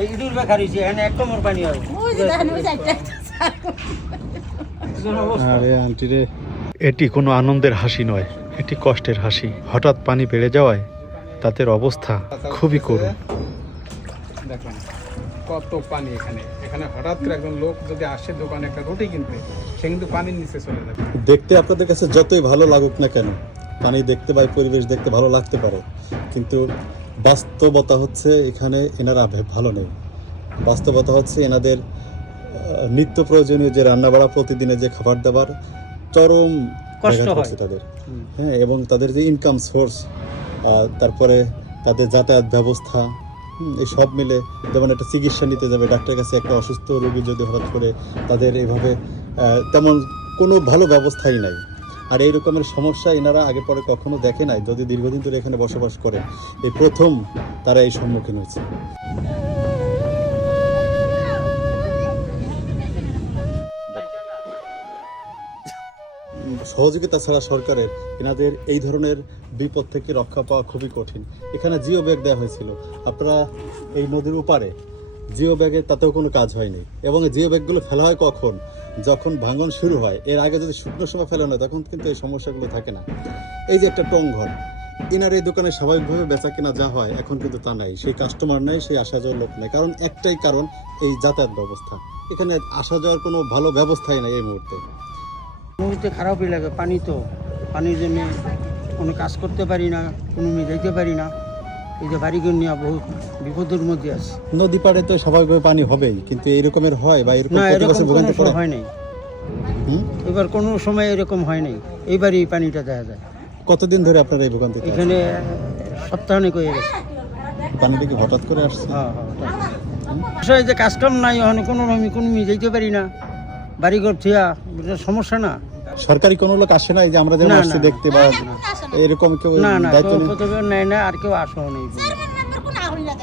এই ইদুর বেকার হইছে এখানে এক কোমর পানি হয় ওই যে দেখেন ওই সাইডটা আরে আন্টি রে, এটি কোনো আনন্দের হাসি নয়, এটি কষ্টের হাসি। হঠাৎ পানি বেড়ে যাওয়ায় তাদের অবস্থা খুবই করুণ। দেখুন কত পানি এখানে। এখানে হঠাৎ করে একজন লোক যদি আসে দোকানে একটা রুটি কিনতে, সে কিন্তু পানির নিচে চলে যাবে। দেখতে আপনাদের কাছে যতই ভালো লাগুক না কেন, পানি দেখতে বা পরিবেশ দেখতে ভালো লাগতে পারে, কিন্তু বাস্তবতা হচ্ছে এখানে এনারা ভালো নেই। বাস্তবতা হচ্ছে এনাদের নিত্য প্রয়োজনীয় যে রান্নাবাড়া, প্রতিদিনের যে খাবার দাবার, চরম কষ্ট ব্যাঘাত হয় ঘটছে তাদের। হ্যাঁ, এবং তাদের যে ইনকাম সোর্স, তারপরে তাদের যাতায়াত ব্যবস্থা, এই সব মিলে, যেমন একটা চিকিৎসা নিতে যাবে ডাক্তারের কাছে, একটা অসুস্থ রোগী যদি হঠাৎ করে, তাদের এইভাবে তেমন কোনো ভালো ব্যবস্থাই নাই। আর এই রকমের সমস্যা এনারা আগে পরে কখনো দেখে নাই। যদি দীর্ঘদিন ধরে এখানে বসবাস করে, এই প্রথম তারা এই সম্মুখীন হয়েছে। সহযোগিতা ছাড়া সরকারের এনাদের এই ধরনের বিপদ থেকে রক্ষা পাওয়া খুবই কঠিন। এখানে জিও ব্যাগ দেওয়া হয়েছিল, আপনারা এই নদীর উপারে জিও ব্যাগে, তাতেও কোনো কাজ হয়নি। এবং জিও ব্যাগগুলো ফেলা হয় কখন? যখন ভাঙন শুরু হয়। এর আগে যদি শুকনো সময় ফেলা হয় তখন কিন্তু এই সমস্যাগুলো থাকে না। এই যে একটা টং ঘর, এনার এই দোকানে স্বাভাবিকভাবে বেচা কেনা যা হয়, এখন কিন্তু তা নাই। সেই কাস্টমার নাই, সেই আসা যাওয়ার লোক নাই। কারণ একটাই কারণ, এই যাতায়াত ব্যবস্থা। এখানে আসা যাওয়ার কোনো ভালো ব্যবস্থাই নাই এই মুহূর্তে। মুহূর্তে খারাপই লাগে। পানি তো, পানির জন্য কোনো কাজ করতে পারি না, কোনো যাইতে পারি না। এই যে বাড়িঘর নিয়ে বহুত বিপদের মধ্যে আছে। নদী পাড়ে তো স্বাভাবিকভাবে পানি হবেই, কিন্তু এই রকমের হয় বা এরকম না, প্রতি এরকম বছর কোনো ভোগান্তি পড়ে? সময় হয় নাই। হুম? এবার কোনো সময় এরকম হয় নাই, এইবারই পানিটা দেখা যায়। কতদিন ধরে আপনারা এই ভোগান্তিতে আছেন? এখানে সপ্তাহখানেক হয়ে গেছে। পানিটা কি হঠাৎ করে আসছে? হ্যাঁ হ্যাঁ, আসলে যে কাজকাম নাই, ওখানে কোনো আমি কোনো যাইতে পারি না, বাড়িঘর থিয়া, এটা সমস্যা না। সরকারি কোনো লোক আসে না, এই যে আমরা যেমন না, আসছি না, দেখতে, বা এরকম কেউ না না, দায়িত্ব কেউ নেই? প্রথমে নেয় না, আর কেউ আসেও নেই। চেয়ারম্যান মেম্বার কোন আহরি না